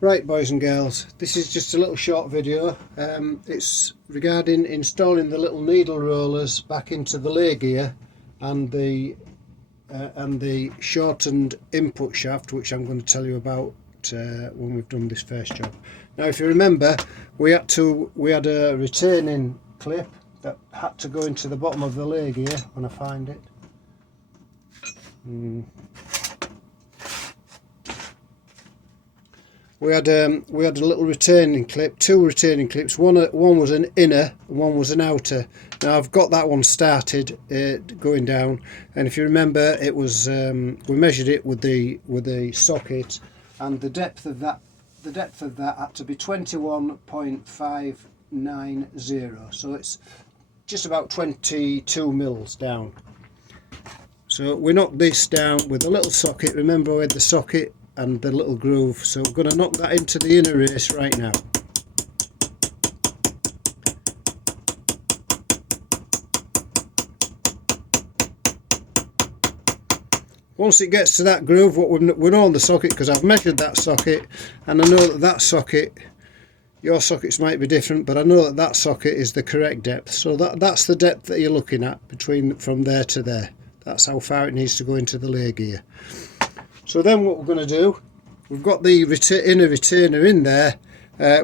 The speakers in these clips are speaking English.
Right, boys and girls, this is just a little short video. It's regarding installing the little needle rollers back into the Laygear and the shortened input shaft, which I'm going to tell you about when we've done this first job. Now, if you remember, we had a retaining clip that had to go into the bottom of the Laygear when I find it. We had a little retaining clip, two retaining clips. One was an inner, and one was an outer. Now I've got that one started going down, and if you remember, it was we measured it with the socket, and the depth of that had to be 21.590. So it's just about 22 mils down. So we knocked this down with a little socket. Remember, we had the socket and the little groove, so we're going to knock that into the inner race right now. Once it gets to that groove, we know on the socket, because I've measured that socket, and I know that socket, your sockets might be different, but I know that socket is the correct depth. So that's the depth that you're looking at from there to there. That's how far it needs to go into the Laygear. So then what we're going to do, we've got the inner retainer in there.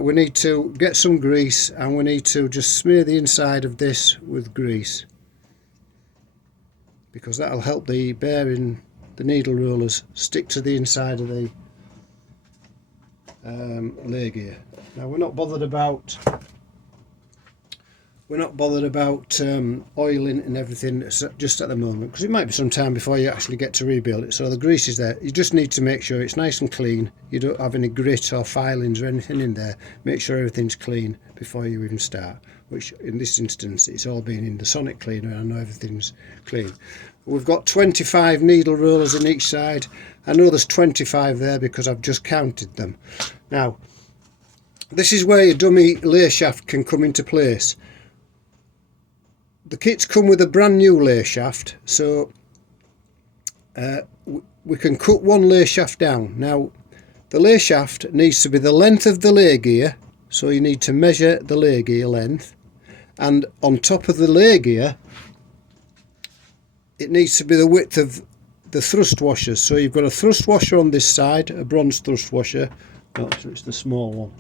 We need to get some grease, and we need to just smear the inside of this with grease, because that'll help the bearing, the needle rollers, stick to the inside of the Laygear. Now we're not bothered about oiling and everything just at the moment, because it might be some time before you actually get to rebuild it. So the grease is there. You just need to make sure it's nice and clean. You don't have any grit or filings or anything in there. Make sure everything's clean before you even start, which in this instance it's all been in the sonic cleaner, and I know everything's clean. We've got 25 needle rollers in each side. I know there's 25 there because I've just counted them. Now this is where your dummy lay shaft can come into place. The kits come with a brand new lay shaft, so we can cut one lay shaft down. Now the lay shaft needs to be the length of the Laygear, so you need to measure the Laygear length, and on top of the Laygear it needs to be the width of the thrust washers. So you've got a thrust washer on this side, a bronze thrust washer. Oh, so it's the small one.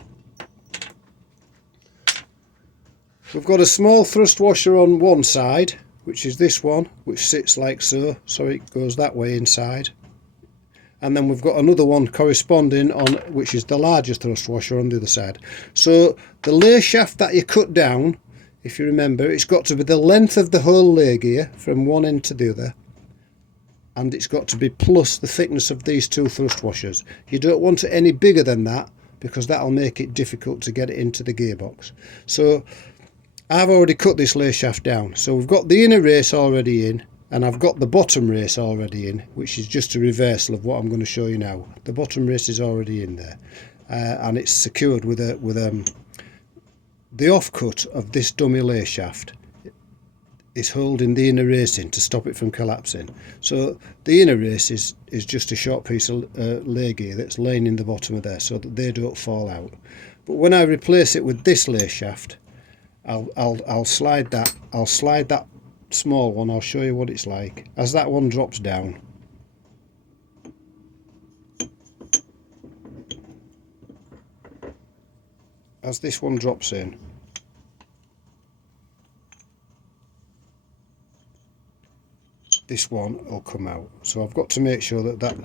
We've got a small thrust washer on one side, which is this one, which sits like so, so it goes that way inside. And then we've got another one corresponding on, which is the larger thrust washer on the other side. So the lay shaft that you cut down, if you remember, it's got to be the length of the whole Laygear from one end to the other, and it's got to be plus the thickness of these two thrust washers. You don't want it any bigger than that, because that'll make it difficult to get it into the gearbox. So I've already cut this lay shaft down, so we've got the inner race already in, and I've got the bottom race already in, which is just a reversal of what I'm going to show you now. The bottom race is already in there, and it's secured with the offcut of this dummy lay shaft is holding the inner race in to stop it from collapsing. So the inner race is just a short piece of Laygear that's laying in the bottom of there, so that they don't fall out. But when I replace it with this lay shaft, I'll slide that small one. I'll show you what it's like as that one drops down. As this one drops in, this one will come out. So I've got to make sure that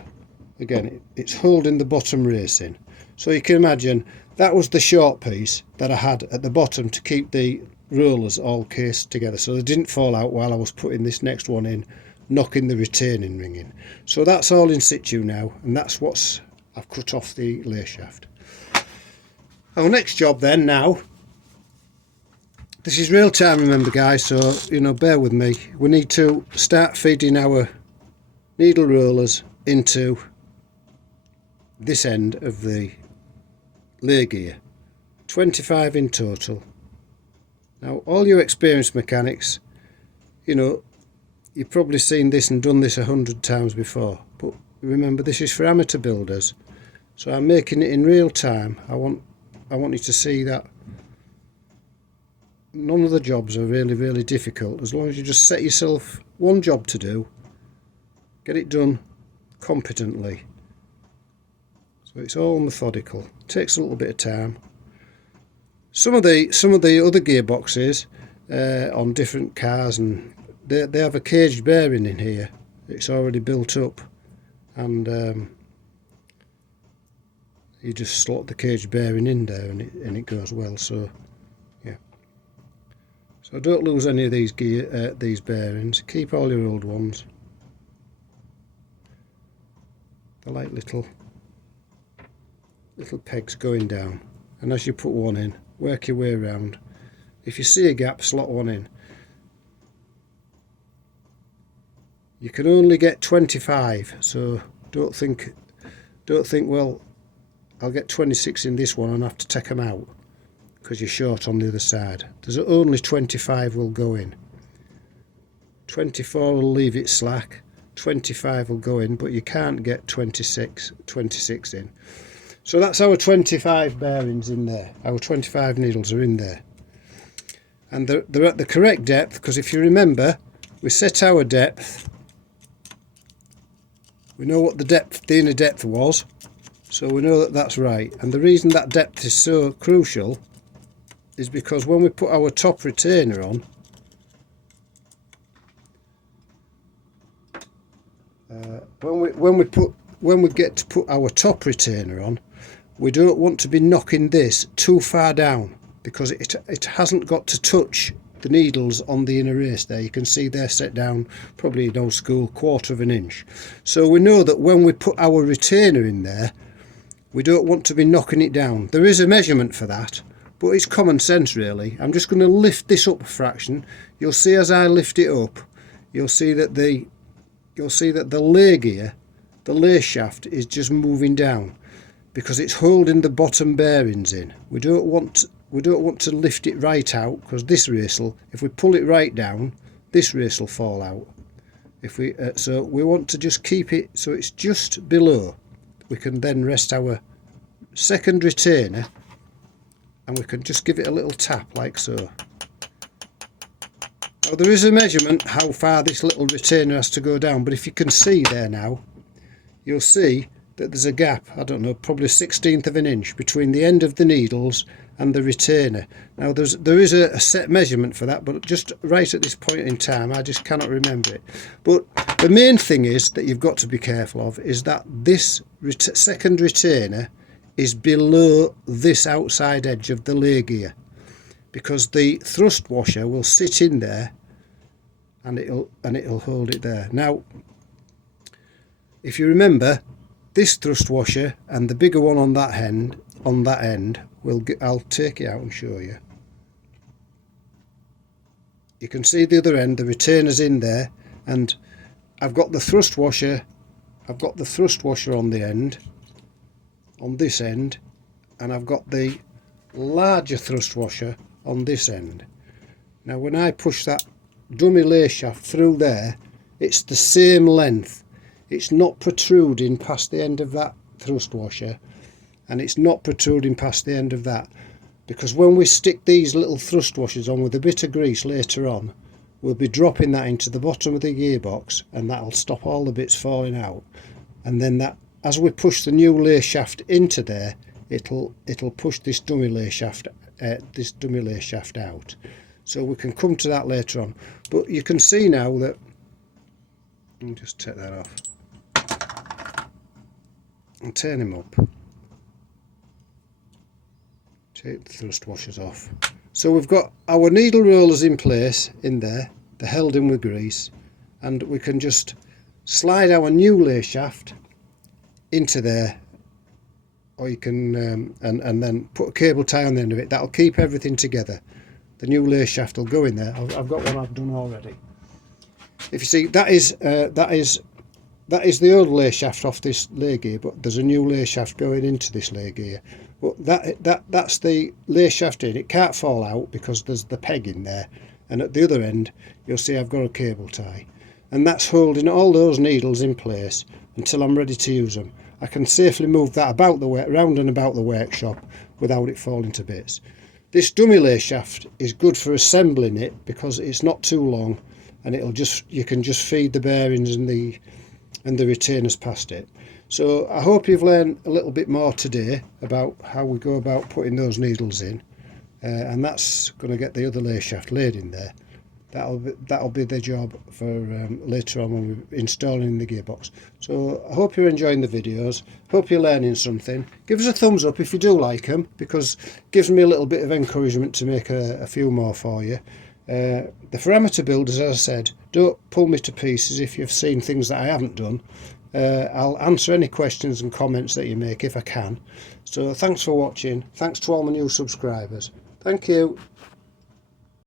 again, it's holding the bottom race in. So you can imagine that was the short piece that I had at the bottom to keep the rollers all cased together, so they didn't fall out while I was putting this next one in, knocking the retaining ring in. So that's all in situ now, and that's what's I've cut off the lay shaft. Our next job then, now this is real time, remember guys, so you know, bear with me. We need to start feeding our needle rollers into this end of the Laygear, 25 in total. Now all you experienced mechanics, you know, you've probably seen this and done this 100 times before, but remember, this is for amateur builders. So I'm making it in real time. I want you to see that none of the jobs are really difficult, as long as you just set yourself one job to do, get it done competently. So it's all methodical. It takes a little bit of time. Some of the other gearboxes on different cars, and they have a caged bearing in here. It's already built up, and you just slot the caged bearing in there, and it goes well. So yeah. So don't lose any of these these bearings. Keep all your old ones. They're like little pegs going down, and as you put one in, work your way around. If you see a gap, slot one in. You can only get 25, so don't think well, I'll get 26 in this one and have to take them out, because you're short on the other side. There's only 25 will go in. 24 will leave it slack, 25 will go in, but you can't get 26 in. So that's our 25 bearings in there. Our 25 needles are in there, and they're at the correct depth, because if you remember, we set our depth. We know what the inner depth was, so we know that that's right. And the reason that depth is so crucial is because when we put our top retainer on, when we get to put our top retainer on, we don't want to be knocking this too far down, because it hasn't got to touch the needles on the inner race there. You can see they're set down probably in old school 1/4 of an inch. So we know that when we put our retainer in there, we don't want to be knocking it down. There is a measurement for that, but it's common sense really. I'm just going to lift this up a fraction. You'll see as I lift it up, you'll see that the lay gear, the lay shaft, is just moving down, because it's holding the bottom bearings in. We don't want to lift it right out, because this race will, if we pull it right down, this race will fall out. So we want to just keep it so it's just below. We can then rest our second retainer, and we can just give it a little tap like so. Now there is a measurement how far this little retainer has to go down, but if you can see there now, you'll see that there's a gap, I don't know, probably 1/16 of an inch between the end of the needles and the retainer. Now there is a set measurement for that, but just right at this point in time I just cannot remember it. But the main thing is that you've got to be careful of is that this second retainer is below this outside edge of the lay gear, because the thrust washer will sit in there and it'll hold it there. Now if you remember, this thrust washer and the bigger one on that end I'll take it out and show you. You can see the other end, the retainer's in there, and I've got the thrust washer on the end, on this end, and I've got the larger thrust washer on this end. Now when I push that dummy lay shaft through there, it's the same length. It's not protruding past the end of that thrust washer, and it's not protruding past the end of that, because when we stick these little thrust washers on with a bit of grease later on, we'll be dropping that into the bottom of the gearbox, and that'll stop all the bits falling out. And then that, as we push the new lay shaft into there, it'll push this dummy lay shaft out. So we can come to that later on. But you can see now that, let me just take that off and turn him up. Take the thrust washers off. So we've got our needle rollers in place in there, they're held in with grease, and we can just slide our new lay shaft into there, or you can and then put a cable tie on the end of it. That'll keep everything together. The new lay shaft will go in there. I've got one I've done already. If you see, that is the old lay shaft off this lay gear, but there's a new lay shaft going into this lay gear. But that's the lay shaft in. It can't fall out because there's the peg in there, and at the other end you'll see I've got a cable tie, and that's holding all those needles in place until I'm ready to use them. I can safely move that round and about the workshop without it falling to bits. This dummy lathe shaft is good for assembling it because it's not too long, and you can just feed the bearings and the retainers past it. So I hope you've learned a little bit more today about how we go about putting those needles in, and that's going to get the other lathe shaft laid in there. That'll be the job for later on when we're installing the gearbox. So I hope you're enjoying the videos. Hope you're learning something. Give us a thumbs up if you do like them, because it gives me a little bit of encouragement to make a few more for you. The parameter builders, as I said, don't pull me to pieces if you've seen things that I haven't done. I'll answer any questions and comments that you make if I can. So thanks for watching. Thanks to all my new subscribers. Thank you.